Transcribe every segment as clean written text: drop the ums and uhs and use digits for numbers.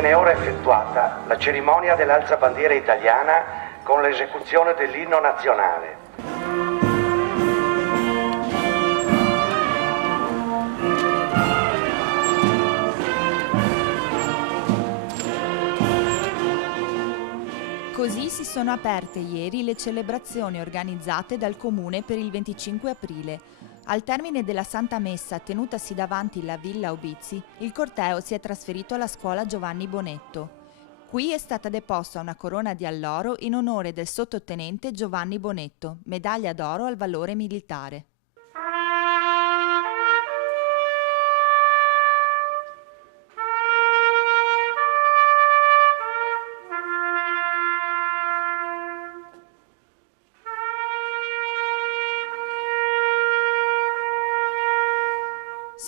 viene ora effettuata la cerimonia dell'alzabandiera italiana con l'esecuzione dell'inno nazionale. Così si sono aperte ieri le celebrazioni organizzate dal Comune per il 25 aprile. Al termine della Santa Messa tenutasi davanti la Villa Ubizzi, il corteo si è trasferito alla scuola Giovanni Bonetto. Qui è stata deposta una corona di alloro in onore del sottotenente Giovanni Bonetto, medaglia d'oro al valore militare.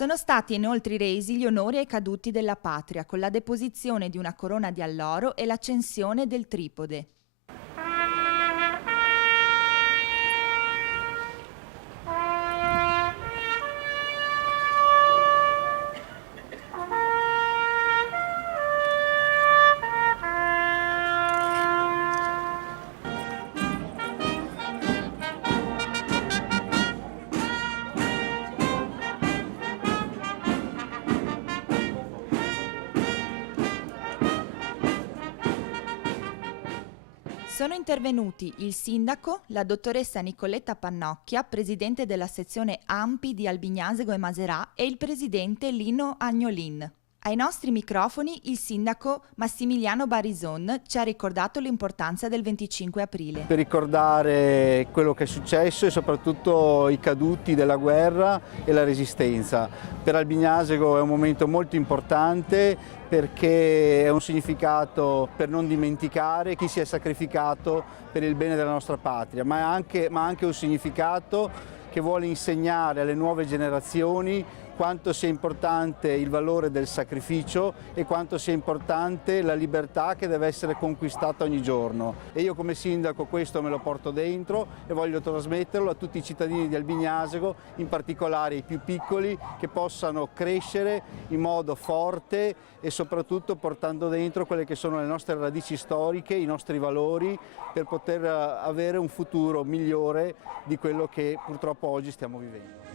Sono stati inoltre resi gli onori ai caduti della patria con la deposizione di una corona di alloro e l'accensione del tripode. Sono intervenuti il sindaco, la dottoressa Nicoletta Pannocchia, presidente della sezione AMPI di Albignasego e Maserà, e il presidente Lino Agnolin. Ai nostri microfoni il sindaco Massimiliano Barison ci ha ricordato l'importanza del 25 aprile. Per ricordare quello che è successo e soprattutto i caduti della guerra e la resistenza. Per Albignasego è un momento molto importante perché è un significato per non dimenticare chi si è sacrificato per il bene della nostra patria, ma anche un significato che vuole insegnare alle nuove generazioni quanto sia importante il valore del sacrificio e quanto sia importante la libertà che deve essere conquistata ogni giorno. E io come sindaco questo me lo porto dentro e voglio trasmetterlo a tutti i cittadini di Albignasego, in particolare i più piccoli, che possano crescere in modo forte e soprattutto portando dentro quelle che sono le nostre radici storiche, i nostri valori, per poter avere un futuro migliore di quello che purtroppo oggi stiamo vivendo.